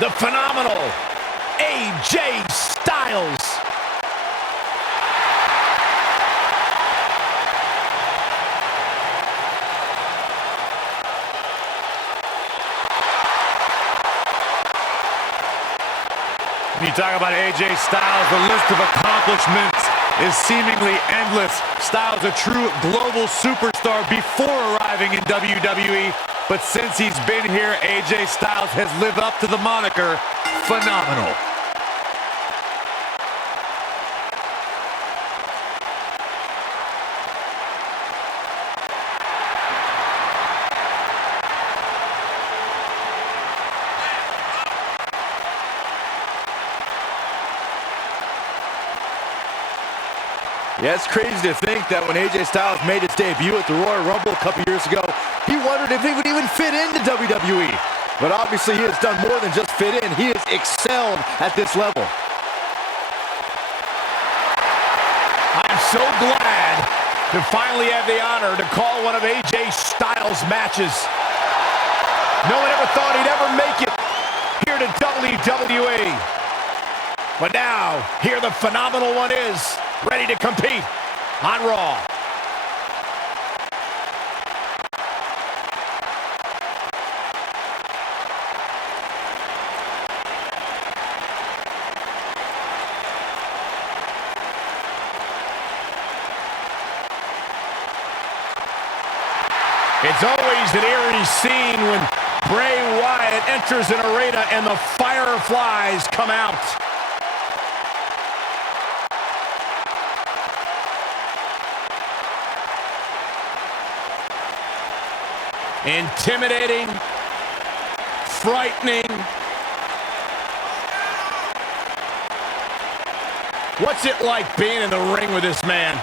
the phenomenal AJ Styles. When you talk about AJ Styles, the list of accomplishments is seemingly endless. Styles, a true global superstar before arriving in WWE, but since he's been here, AJ Styles has lived up to the moniker phenomenal. Yeah, it's crazy to think that when AJ Styles made his debut at the Royal Rumble a couple years ago, he wondered if he would even fit into WWE. But obviously he has done more than just fit in. He has excelled at this level. I'm so glad to finally have the honor to call one of AJ Styles' matches. No one ever thought he'd ever make it here to WWE. But now, here the phenomenal one is, ready to compete on Raw. It's always an eerie scene when Bray Wyatt enters an arena and the fireflies come out. Intimidating, frightening. What's it like being in the ring with this man?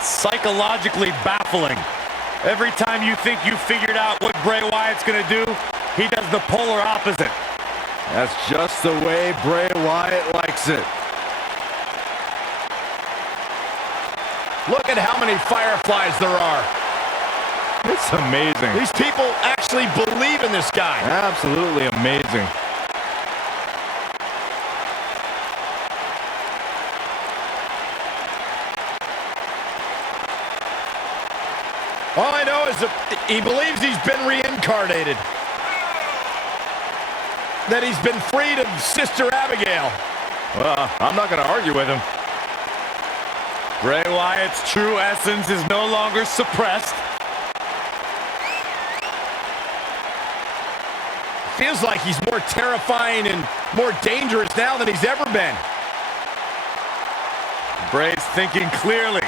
Psychologically baffling. Every time you think you figured out what Bray Wyatt's gonna do, he does the polar opposite. That's just the way Bray Wyatt likes it. Look at how many fireflies there are. It's amazing. These people actually believe in this guy. Absolutely amazing. All I know is that he believes he's been reincarnated. That he's been freed of Sister Abigail. Well, I'm not going to argue with him. Bray Wyatt's true essence is no longer suppressed. Feels like he's more terrifying and more dangerous now than he's ever been. Bray's thinking clearly.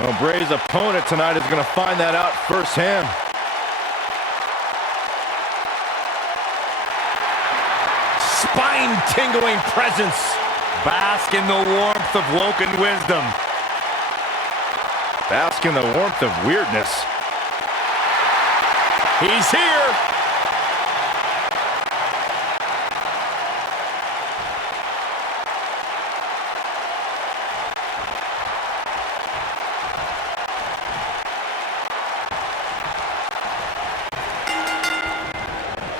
Well, Bray's opponent tonight is going to find that out firsthand. Spine-tingling presence. Bask in the warmth of Woken wisdom. Bask in the warmth of weirdness. He's here.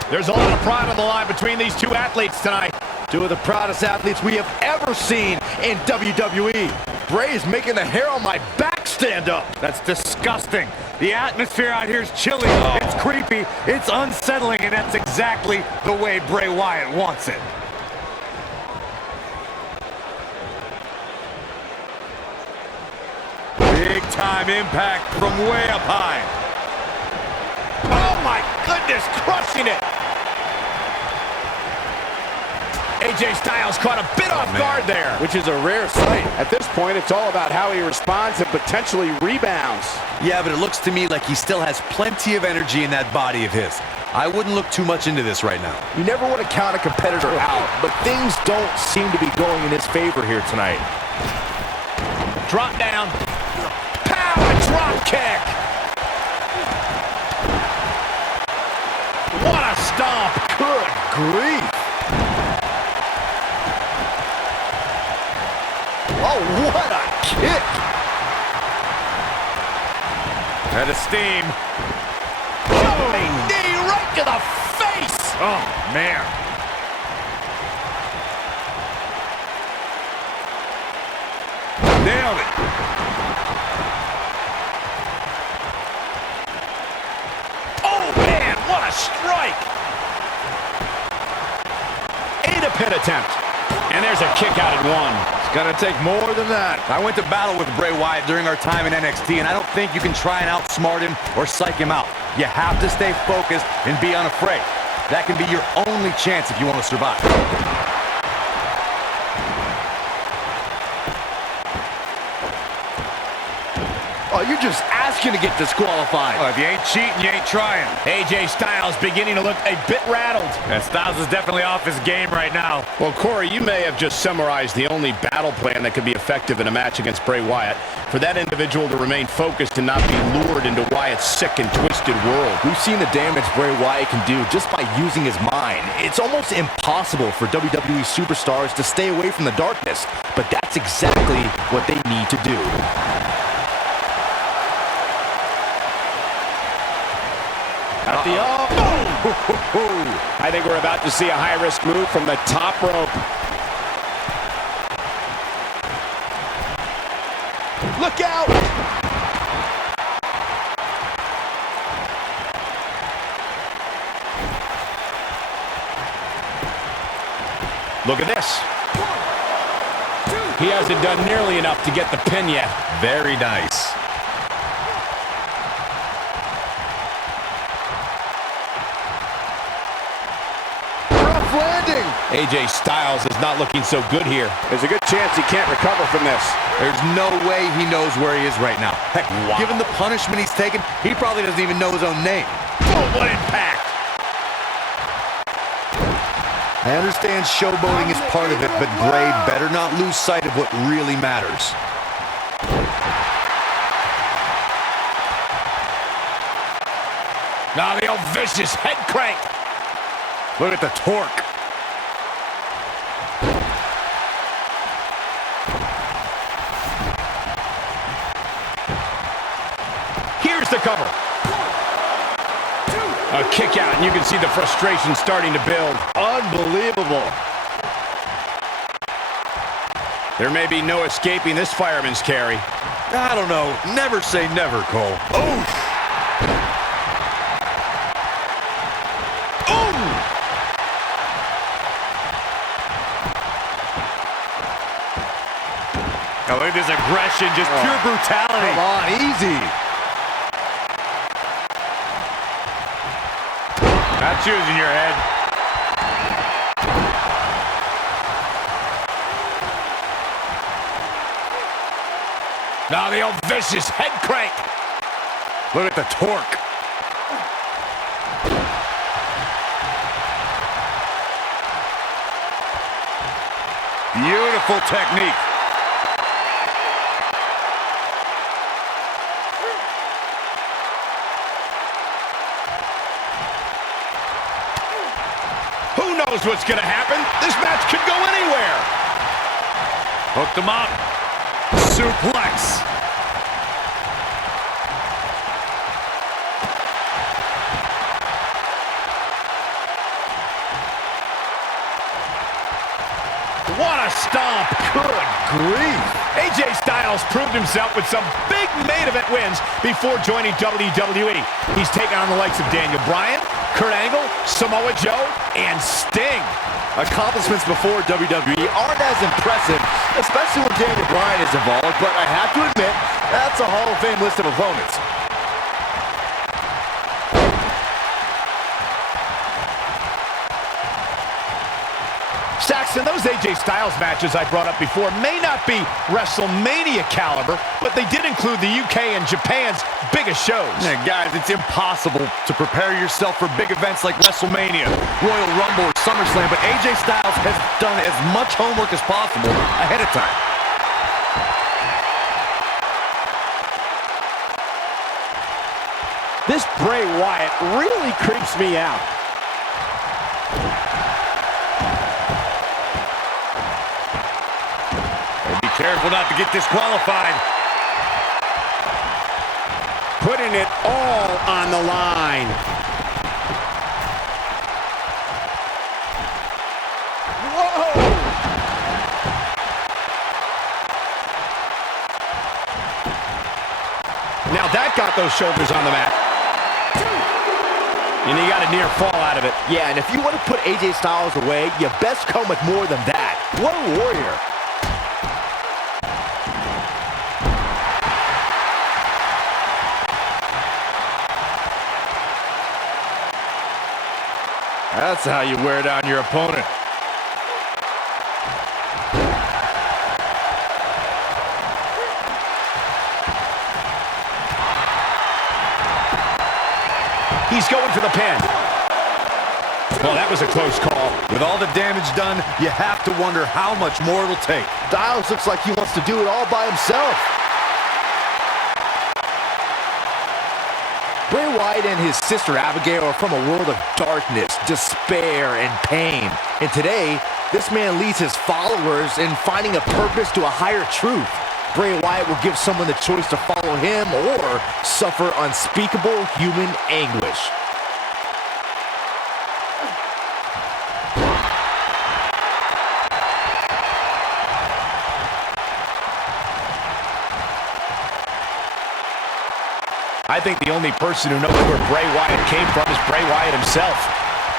There's a lot of pride on the line between these two athletes tonight. Two of the proudest athletes we have ever seen in WWE. Bray is making the hair on my back stand up. That's disgusting. The atmosphere out here is chilly, it's creepy, it's unsettling, and that's exactly the way Bray Wyatt wants it. Big time impact from way up high. Oh my goodness, crushing it. AJ Styles caught a bit off guard there. Which is a rare sight. At this point, it's all about how he responds and potentially rebounds. Yeah, but it looks to me like he still has plenty of energy in that body of his. I wouldn't look too much into this right now. You never want to count a competitor out, but things don't seem to be going in his favor here tonight. Drop down. Pow, a drop kick. What a stomp. Good grief. Oh, what a kick. Head of steam. Jumping knee to the face! Oh, man. Nailed it. Oh, man, what a strike! A pin attempt. And there's a kick out at one. It's gonna take more than that. I went to battle with Bray Wyatt during our time in NXT, and I don't think you can try and outsmart him or psych him out. You have to stay focused and be unafraid. That can be your only chance if you want to survive. Oh, you're just asking to get disqualified. Well, if you ain't cheating, you ain't trying. AJ Styles beginning to look a bit rattled. And Styles is definitely off his game right now. Well, Corey, you may have just summarized the only battle plan that could be effective in a match against Bray Wyatt. For that individual to remain focused and not be lured into Wyatt's sick and twisted world. We've seen the damage Bray Wyatt can do just by using his mind. It's almost impossible for WWE superstars to stay away from the darkness, but that's exactly what they need to do. At the I think we're about to see a high-risk move from the top rope. Look out! Look at this. He hasn't done nearly enough to get the pin yet. Very nice. Landing. AJ Styles is not looking so good here. There's a good chance he can't recover from this. There's no way he knows where he is right now. Heck, given the punishment he's taken, he probably doesn't even know his own name. Oh, what impact! I understand showboating is part of it, but Bray better not lose sight of what really matters. Now the old vicious head crank. Look at the torque. Here's the cover. A kick out, and you can see the frustration starting to build. Unbelievable. There may be no escaping this fireman's carry. I don't know. Never say never, Cole. Oof! Oh, look at this aggression, just pure brutality. Come on, easy. Not choosing your head. Now the old vicious head crank. Look at the torque. Beautiful technique. Who knows what's going to happen? This match could go anywhere. Hooked him up. Suplex. What a stomp. Good grief. AJ Styles proved himself with some big main event wins before joining WWE. He's taken on the likes of Daniel Bryan, Kurt Angle, Samoa Joe, and Sting. Accomplishments before WWE aren't as impressive, especially when Daniel Bryan is involved, but I have to admit, that's a Hall of Fame list of opponents. Saxton, those AJ Styles matches I brought up before may not be WrestleMania caliber, but they did include the UK and Japan's biggest shows. Yeah, guys, it's impossible to prepare yourself for big events like WrestleMania, Royal Rumble, or SummerSlam, but AJ Styles has done as much homework as possible ahead of time. This Bray Wyatt really creeps me out. Careful not to get disqualified. Putting it all on the line. got those shoulders on the mat. And he got a near fall out of it. Yeah, and if you want to put AJ Styles away, you best come with more than that. What a warrior. That's how you wear down your opponent. He's going for the pin. Well, that was a close call. With all the damage done, you have to wonder how much more it'll take. Styles looks like he wants to do it all by himself. Bray Wyatt and his sister Abigail are from a world of darkness, despair, and pain. And today, this man leads his followers in finding a purpose to a higher truth. Bray Wyatt will give someone the choice to follow him or suffer unspeakable human anguish. I think the only person who knows where Bray Wyatt came from is Bray Wyatt himself.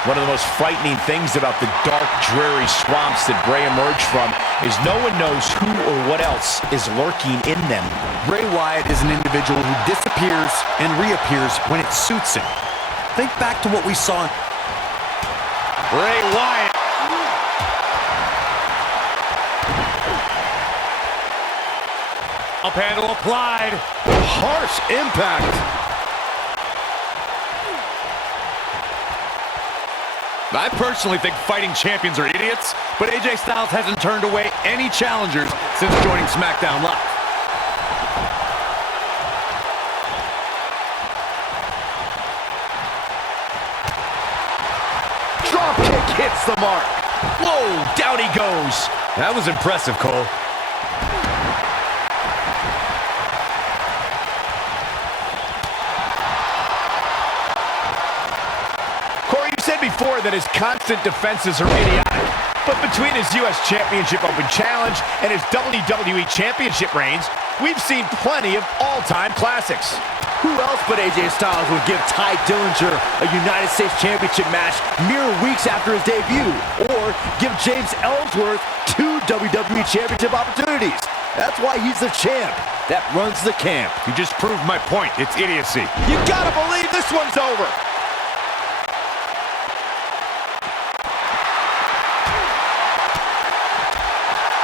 One of the most frightening things about the dark, dreary swamps that Bray emerged from is no one knows who or what else is lurking in them. Bray Wyatt is an individual who disappears and reappears when it suits him. Think back to what we saw in Bray Wyatt. Up handle applied. Harsh impact. I personally think fighting champions are idiots, but AJ Styles hasn't turned away any challengers since joining SmackDown Live. Drop kick hits the mark. Whoa, down he goes. That was impressive, Cole. Before that his constant defenses are idiotic, but between his U.S. Championship Open Challenge and his WWE Championship reigns, we've seen plenty of all-time classics. Who else but AJ Styles would give Ty Dillinger a United States Championship match mere weeks after his debut, or give James Ellsworth 2 WWE Championship opportunities? That's why he's the champ that runs the camp. You just proved my point. It's idiocy. You gotta believe this one's over.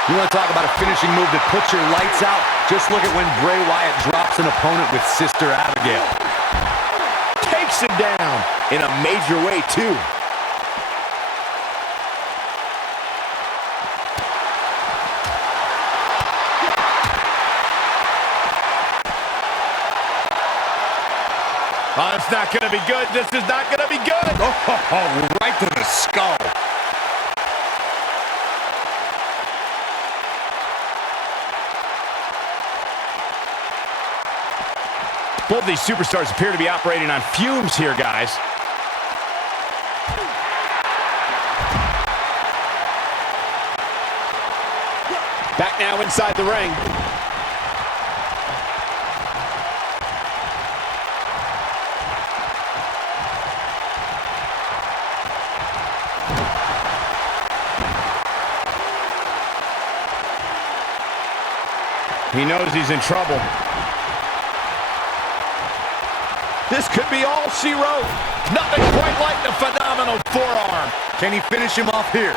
You want to talk about a finishing move that puts your lights out? Just look at when Bray Wyatt drops an opponent with Sister Abigail. Takes him down in a major way, too. Oh, it's not gonna be good. This is not gonna be good. Oh, right to the skull. Both of these superstars appear to be operating on fumes here, guys. Back now inside the ring. He knows he's in trouble. This could be all she wrote. Nothing quite like the phenomenal forearm. Can he finish him off here?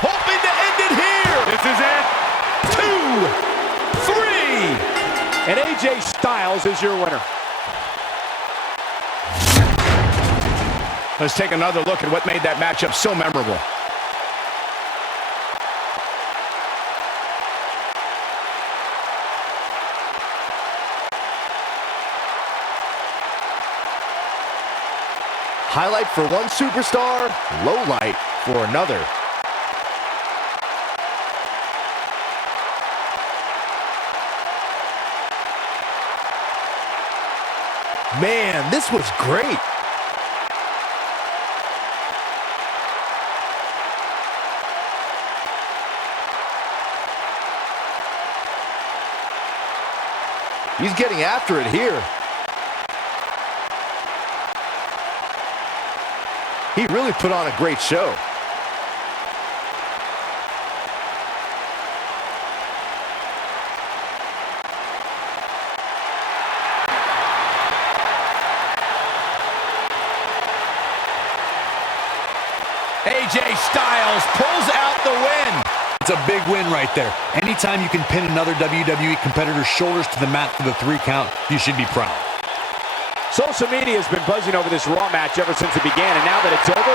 Hoping to end it here. This is it. 2, 3. And AJ Styles is your winner. Let's take another look at what made that matchup so memorable. Highlight for one superstar, low light for another. Man, this was great. He's getting after it here. He really put on a great show. AJ Styles pulls out the win. It's a big win right there. Anytime you can pin another WWE competitor's shoulders to the mat for the 3 count, you should be proud. Social media has been buzzing over this Raw match ever since it began, and now that it's over,